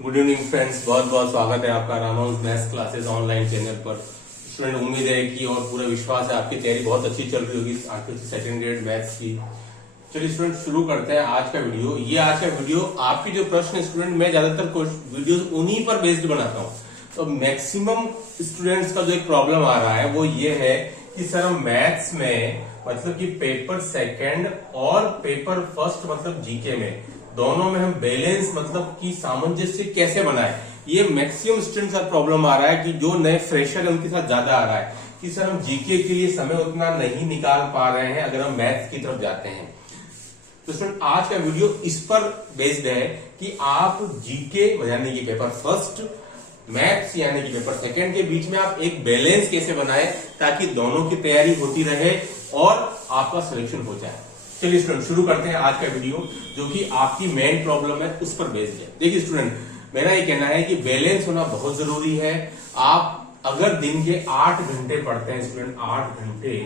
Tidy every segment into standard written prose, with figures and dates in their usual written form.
Good evening friends, बहुत बहुत स्वागत है आपका रामाउंस मैथ्स क्लासेस ऑनलाइन चैनल पर। स्टूडेंट, उम्मीद है कि और पूरा विश्वास है आपकी तैयारी बहुत अच्छी चल रही होगी आपके सेकंड ग्रेड मैथ्स की। चलिए स्टूडेंट, शुरू करते हैं आज का वीडियो। ये आज का वीडियो आपकी जो प्रश्न है स्टूडेंट, मैं ज्यादातर वीडियोस उन्हीं पर बेस्ड बनाता हूँ। तो मैक्सिमम स्टूडेंट्स का जो एक प्रॉब्लम आ रहा है वो ये है कि सर हम मैथ्स में मतलब कि पेपर सेकंड और पेपर फर्स्ट मतलब जीके में दोनों में हम बैलेंस मतलब कि सामंजस्य कैसे बनाए। ये मैक्सिमम स्टूडेंट्स का प्रॉब्लम आ रहा है कि जो नए फ्रेशर है उनके साथ ज्यादा आ रहा है कि सर हम जीके के लिए समय उतना नहीं निकाल पा रहे हैं अगर हम मैथ्स की तरफ जाते हैं। तो स्टूडेंट, आज का वीडियो इस पर बेस्ड है कि आप जीके यानी कि पेपर फर्स्ट, मैथ्स यानी कि पेपर सेकंड के बीच में आप एक बैलेंस कैसे बनाए ताकि दोनों की तैयारी होती रहे और आपका सिलेक्शन हो जाए। चलिए स्टूडेंट, शुरू करते हैं आज का वीडियो जो कि आपकी मेन प्रॉब्लम है उस पर बेस्ड है। देखिए स्टूडेंट, मेरा ये कहना है कि बैलेंस होना बहुत जरूरी है। आप अगर दिन के 8 घंटे पढ़ते हैं स्टूडेंट, 8 घंटे,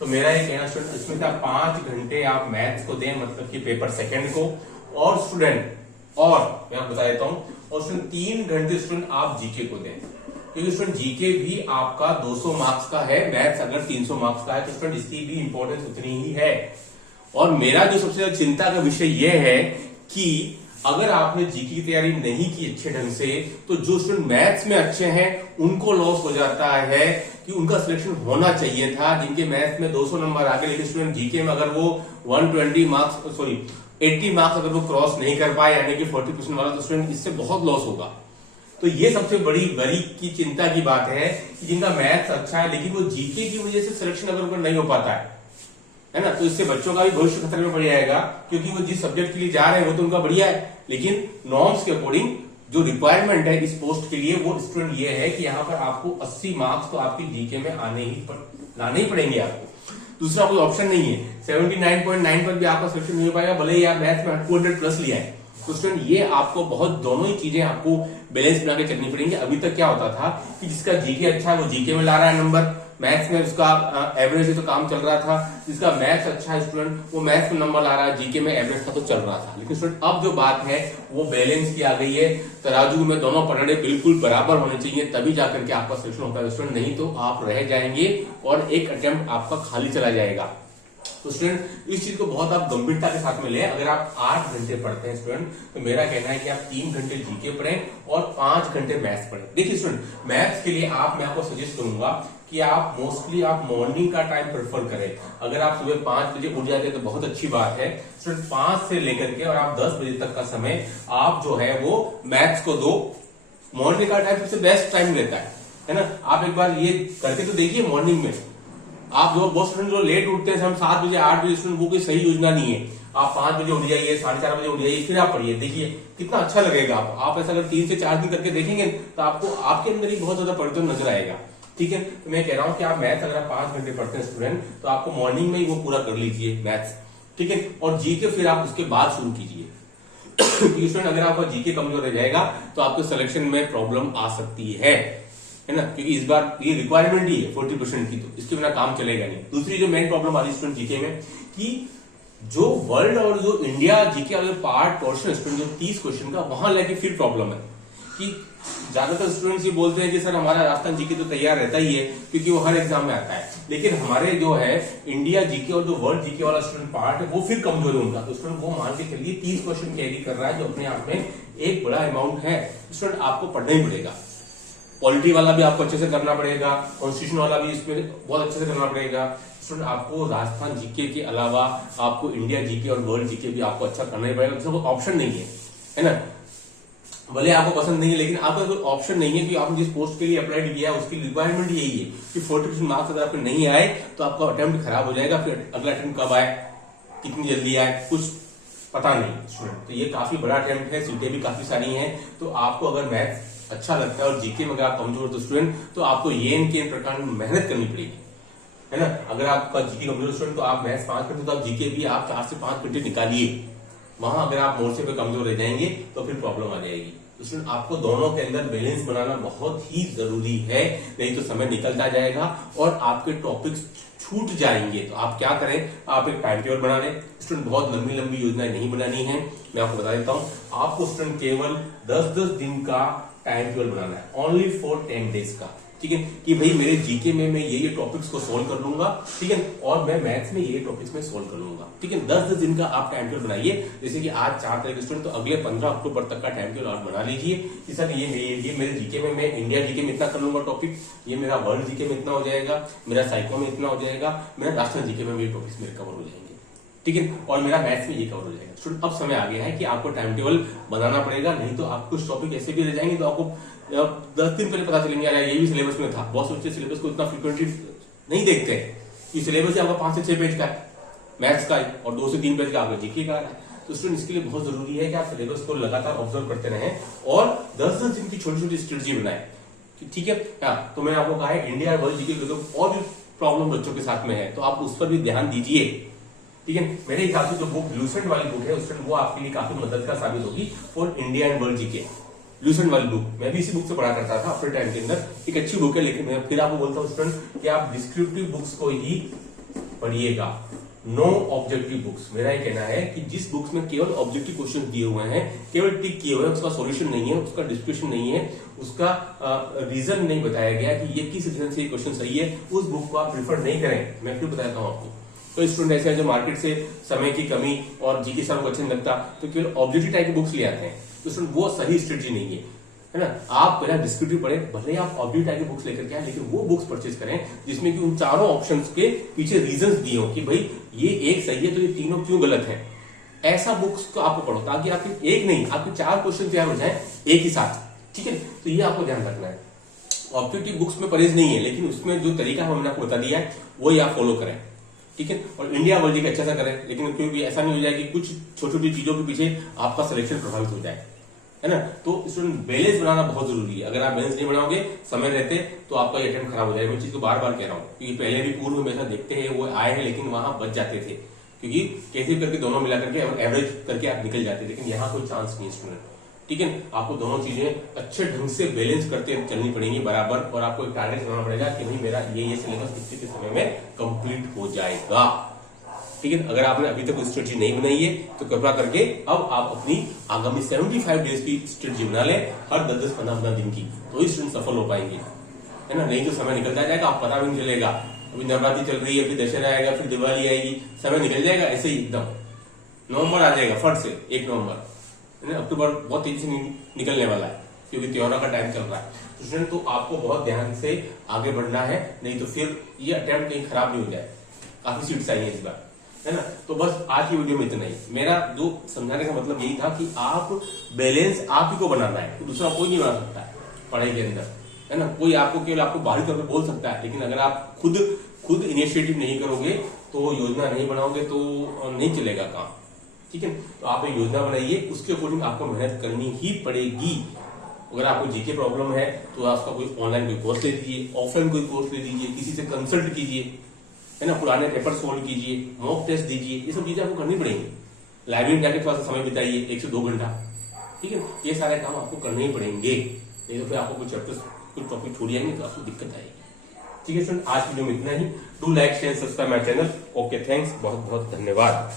तो मेरा ये कहना स्टूडेंट इसमें से 5 घंटे आप मैथ्स को दें मतलब कि पेपर सेकंड को, और स्टूडेंट और मैं बता देता हूं, और स्टूडेंट 3 घंटे स्टूडेंट आप जीके को दें, क्योंकि स्टूडेंट जीके भी आपका 200 मार्क्स का है, मैथ्स अगर 300 मार्क्स का है तो स्टूडेंट इसकी भी इंपॉर्टेंस उतनी ही है। और मेरा जो सबसे ज्यादा चिंता का विषय यह है कि अगर आपने जीके की तैयारी नहीं की अच्छे ढंग से तो जो स्टूडेंट मैथ्स में अच्छे हैं उनको लॉस हो जाता है कि उनका सिलेक्शन होना चाहिए था, जिनके मैथ्स में 200 नंबर आ गए, लेकिन स्टूडेंट जीके में अगर वो 120 मार्क्स 80 मार्क्स अगर वो क्रॉस नहीं कर पाए यानी कि 40% वाला, तो स्टूडेंट इससे बहुत लॉस होगा। तो ये सबसे बड़ी की चिंता की बात है कि जिनका मैथ्स अच्छा है लेकिन वो जीके की वजह से सिलेक्शन अगर उनका नहीं हो पाता है ना, तो इससे बच्चों का भी भविष्य खतरे में पड़ जाएगा, क्योंकि वो जिस सब्जेक्ट के लिए जा रहे हैं वो तो उनका बढ़िया है, लेकिन नॉर्म्स के अकॉर्डिंग जो रिक्वायरमेंट है इस पोस्ट के लिए वो स्टूडेंट ये है कि यहाँ पर आपको 80 मार्क्स तो आपकी जीके में लाने ही पड़ेंगे आपको, दूसरा कोई ऑप्शन नहीं है। 79.9 पर भी आपका सिलेक्शन नहीं हो पाएगा भले ही आप मैथ्स में 200 प्लस लिया है। तो स्टूडेंट ये आपको बहुत दोनों ही चीजें आपको बैलेंस बना के चलनी पड़ेंगी। अभी तक क्या होता था कि जिसका जीके अच्छा है वो जीके में ला रहा है नंबर, मैथ्स में उसका एवरेज है तो काम चल रहा था, जिसका मैथ्स अच्छा है स्टूडेंट वो मैथ्स में नंबर ला रहा है, जीके में एवरेज था तो चल रहा था। लेकिन स्टूडेंट अब जो बात है वो बैलेंस की आ गई है, तराजू में दोनों पटड़े बिल्कुल बराबर होने चाहिए तभी जाकर के आपका सिलेक्शन होता है स्टूडेंट, नहीं तो आप रह जाएंगे और एक अटेम्प्ट आपका खाली चला जाएगा। तो स्टूडेंट इस चीज को बहुत आप गंभीरता के साथ में ले। अगर आप 8 घंटे पढ़ते हैं स्टूडेंट तो मेरा कहना है कि आप 3 घंटे जीके पढ़ें और 5 घंटे मैथ्स पढ़ें। देखिए स्टूडेंट, मैथ्स के लिए मैं आपको सजेस्ट करूंगा कि आप मोस्टली आप मॉर्निंग का टाइम प्रेफर करें। अगर आप सुबह 5 बजे उठ जाते हैं तो बहुत अच्छी बात है स्टूडेंट। 5 से लेकर के और आप 10 बजे तक का समय आप जो है वो मैथ्स को दो। मॉर्निंग का टाइम सबसे बेस्ट टाइम रहता है ना। आप एक बार ये करके तो देखिए मॉर्निंग में। आप जो बहुत स्टूडेंट जो लेट उठते हैं हम 7 बजे 8 बजे स्टूडेंट, वो कोई सही योजना नहीं है। आप 5 बजे उठ जाइए, 4:30 बजे उठ जाइए, फिर आप पढ़िए, देखिए कितना अच्छा लगेगा। आप ऐसा अगर 3 से 4 दिन करके देखेंगे तो आपको आपके अंदर ही बहुत ज्यादा परिवर्तन नजर आएगा। ठीक है, तो मैं कह रहा हूं कि आप मैथ्स अगर 5 घंटे पढ़ते हैं स्टूडेंट तो आपको मॉर्निंग में ही वो पूरा कर लीजिए मैथ्स, ठीक है, और जीके फिर आप उसके बाद शुरू कीजिए। क्योंकि स्टूडेंट अगर आपका जीके कमजोर रह जाएगा तो आपके सिलेक्शन में प्रॉब्लम आ सकती है ना, क्योंकि इस बार ये रिक्वायरमेंट ही है 40% की, तो इसके बिना काम चलेगा नहीं। दूसरी जो मेन प्रॉब्लम आ रही है स्टूडेंट जीके में कि जो वर्ल्ड और जो इंडिया जीके वाले पार्ट पोर्शन स्टूडेंट जो 30 क्वेश्चन का वहां लेके फिर प्रॉब्लम है कि ज्यादातर स्टूडेंट्स ये बोलते हैं कि सर हमारा राजस्थान जीके तो तैयार रहता ही है क्योंकि वो हर एग्जाम में आता है, लेकिन हमारे जो है इंडिया जीके और जो वर्ल्ड जीके वाला स्टूडेंट पार्ट है वो फिर कमजोर है उनका। तो स्टूडेंट वो मान के चलिए 30 क्वेश्चन कैरी कर रहा है जो अपने आप में एक बड़ा अमाउंट है। स्टूडेंट आपको पढ़ना ही पड़ेगा, पॉलिटी वाला भी आपको अच्छे से करना पड़ेगा, कॉन्स्टिट्यूशन वाला भी इसमें बहुत अच्छे से करना पड़ेगा। स्टूडेंट आपको राजस्थान जीके के अलावा आपको इंडिया जीके और वर्ल्ड जीके भी आपको अच्छा करना ही पड़ेगा, तो ऑप्शन नहीं है ना। भले आपको पसंद नहीं है लेकिन आपका कोई ऑप्शन नहीं है कि आपने जिस पोस्ट के लिए अप्लाई किया है उसकी रिक्वायरमेंट यही है कि 40% मार्क्स अगर आपके नहीं आए तो आपका अटेम्प्ट खराब हो जाएगा, फिर अगला अटेम्प्ट कब आए, कितनी जल्दी आए, कुछ पता नहीं स्टूडेंट। तो ये काफी बड़ा अटेम्प्ट है, सीटें भी काफी सारी हैं, तो आपको अगर मैथ्स अच्छा लगता है और जीके में अगर आप कमजोर तो स्टूडेंट तो आपको ये इनके प्रकार में मेहनत करनी पड़ेगी, है ना। अगर आपका जीके कमजोर स्टूडेंट तो आप मैथ्स 5 घंटे तो आप जीके भी आप 4 से 5 घंटे निकालिए, वहां अगर आप मोर्चे पे कमजोर रह जाएंगे तो फिर प्रॉब्लम आ जाएगी। तो स्टूडेंट आपको दोनों के अंदर बैलेंस बनाना बहुत ही जरूरी है, नहीं तो समय निकलता जाएगा और आपके टॉपिक्स छूट जाएंगे। तो आप क्या करें, आप एक टाइम टेबल बना लें। स्टूडेंट बहुत लंबी लंबी योजनाएं नहीं बनानी है, मैं आपको बता देता हूं। आपको स्टूडेंट केवल 10-10 दिन का टाइम टेबल बनाना है, ओनली फॉर 10 डेज का। ठीक है, कि भाई मेरे जीके में मैं ये टॉपिक्स को सोल्व कर लूंगा, ठीक है, और मैं मैथ्स में ये टॉपिक्स में सोल्व कर लूंगा। ठीक है, 10-10 दिन का आप टाइम टेबल बनाइए। जैसे कि आज 4 तारीख स्टूडेंट, तो अगले 15 अक्टूबर तक का टाइम टेबल आप बना लीजिए कि सर ये मेरे जीके में मैं इंडिया जीके में इतना कर लूंगा टॉपिक, ये मेरा वर्ल्ड जीके में इतना हो जाएगा, मेरा साइको में इतना हो जाएगा, मेरा राष्ट्रीय जीके में ये टॉपिक्स मेरे कवर हो जाएंगे। ठीक है, और मेरा मैथ्स में ये कवर हो जाएगा। स्टूडेंट अब समय आ गया है कि आपको टाइम टेबल बनाना पड़ेगा, नहीं तो आप कुछ टॉपिक ऐसे भी रह जाएंगे तो आपको 10 दिन पहले पता चलेंगे यार ये भी सिलेबस में था। बहुत सोचते सिलेबस को इतना फ्रिक्वेंटली नहीं देखते हैं कि सिलेबस आपका 5 से 6 पेज का है मैथ्स का, और 2 से 3 पेज का आपका जीके का है। तो स्टूडेंट इसके लिए बहुत जरूरी है कि आप सिलेबस को लगातार ऑब्जर्व करते रहें और 10-10 दिन की छोटी छोटी स्ट्रेटेजी बनाए। ठीक है, तो मैंने आपको कहा है इंडिया वर्ल्ड जीके के और भी प्रॉब्लम बच्चों के साथ में है, तो आप उस पर भी ध्यान दीजिए। ठीक है, मेरे हिसाब से जो बुक लूसेंट वाली बुक है उसमें वो आपके लिए काफी मददगार साबित होगी for India and world GK. Lucent वाली बुक मैं भी इसी बुक से पढ़ा करता था अपने टाइम के अंदर, एक अच्छी बुक है। लेकिन मैं फिर आपको बोलता हूँ स्टूडेंट कि आप डिस्क्रिप्टिव बुक्स को ही पढ़िएगा, नो ऑब्जेक्टिव बुक्स। मेरा ये कहना है कि जिस बुक्स में केवल ऑब्जेक्टिव क्वेश्चन दिए हुए हैं, केवल टिक किए हुए हैं, उसका सॉल्यूशन नहीं है, उसका डिस्क्रिप्शन नहीं है, उसका रीजन नहीं बताया गया कि ये किस रीजन से ये क्वेश्चन सही है, उस बुक को आप प्रिफर नहीं करें। मैं फिर बताता हूँ आपको। तो स्टूडेंट ऐसे हैं जो मार्केट से समय की कमी और जीके सर को अच्छे नहीं लगता तो केवल ऑब्जेक्टिव टाइप की बुक्स ले आते हैं। तो स्टूडेंट वो सही स्ट्रेटजी नहीं है ना। आप पहले डिस्क्रिप्टिव पढ़े, भले आप ऑब्जेक्टिव टाइप की बुक्स लेकर के आए, लेकिन वो बुक्स परचेज करें जिसमें कि उन चारों ऑप्शंस के पीछे रीजंस दिए हो कि भाई ये एक सही है तो ये तीनों क्यों गलत है। ऐसा बुक्स को आपको पढ़ो ताकि आपके एक नहीं आपके 4 क्वेश्चन तैयार हो जाए एक ही साथ। ठीक है, तो ये आपको ध्यान रखना है। ऑब्जेक्टिव बुक्स में परहेज नहीं है, लेकिन उसमें जो तरीका मैंने आपको बता दिया है वही आप फॉलो करें। ठीक है, और इंडिया वर्ल्ड जीके अच्छा सा करें, लेकिन क्योंकि ऐसा नहीं हो जाए कि कुछ छोटी छोटी चीजों के पीछे आपका सिलेक्शन प्रभावित हो जाए, है ना। तो स्टूडेंट बैलेंस बनाना बहुत जरूरी है। अगर आप बैलेंस नहीं बनाओगे समय रहते तो आपका ये अटेम्प्ट खराब हो जाएगा। मैं चीज को बार बार कह रहा हूँ क्योंकि पहले भी पूर्व में ऐसा देखते हैं वो आए हैं लेकिन वहां बच जाते थे, क्योंकि कैसे करके दोनों मिला करके एवरेज करके आप निकल जाते, लेकिन यहाँ कोई चांस नहीं स्टूडेंट। ठीक है, आपको दोनों चीजें अच्छे ढंग से बैलेंस करते चलनी पड़ेंगी बराबर, और आपको एक टारगेट बनाना पड़ेगा कि भाई मेरा ये सिलेबस कितने के समय में कंप्लीट हो जाएगा। ठीक है, अगर आपने अभी तक कोई स्ट्रेटजी नहीं बनाई है तो कृपया करके अब आप अपनी आगामी 75 डेज की स्ट्रेटजी बना लें, हर 10-15 दिन की, तो ही स्टूडेंट सफल हो पाएंगे, है ना। नहीं तो समय निकलता जाएगा, आप पता भी नहीं चलेगा। अभी नवरात्रि चल रही है, फिर दशहरा आएगा, फिर दिवाली आएगी, समय निकल जाएगा ऐसे ही एकदम। नवंबर आ जाएगा फट से 1 नवंबर, अक्टूबर बहुत तेजी से निकलने वाला है क्योंकि त्योहारों का टाइम चल रहा है। तो स्टूडेंट तो आपको बहुत ध्यान से आगे बढ़ना है, नहीं तो फिर ये अटेम्प्ट कहीं खराब नहीं हो जाए। काफी सीट्स आई है इस बार, है ना। तो बस आज की वीडियो में इतना ही। मेरा जो समझाने का मतलब यही था कि आप बैलेंस आप ही को बनाना है, तो दूसरा कोई नहीं बना सकता है पढ़ाई के अंदर, है ना। कोई आपको केवल आपको बाहरी तौर पर बोल सकता है, लेकिन अगर आप खुद इनिशिएटिव नहीं करोगे, तो योजना नहीं बनाओगे तो नहीं चलेगा काम। ठीक है, तो आप एक योजना बनाइए, उसके अकॉर्डिंग आपको मेहनत करनी ही पड़ेगी। अगर आपको जीके प्रॉब्लम है तो आपका कोई ऑनलाइन कोई कोर्स ले लीजिए, ऑफलाइन कोई कोर्स ले लीजिए, किसी से कंसल्ट कीजिए, है ना। पुराने पेपर सोल्व कीजिए, मॉक टेस्ट दीजिए, ये सब चीजें आपको करनी पड़ेंगी। लाइब्रेरी में जाकर थोड़ा सा समय बिताइए 1 से 2 घंटा। ठीक है, ये सारे काम आपको करने ही पड़ेंगे, नहीं तो फिर आपको कुछ चैप्टर्स कुछ टॉपिक छूट जाएंगे तो आपको दिक्कत आएगी। ठीक है स्टूडेंट, आज वीडियो में इतना ही। Do like share subscribe my channel. Okay, thanks, बहुत बहुत धन्यवाद।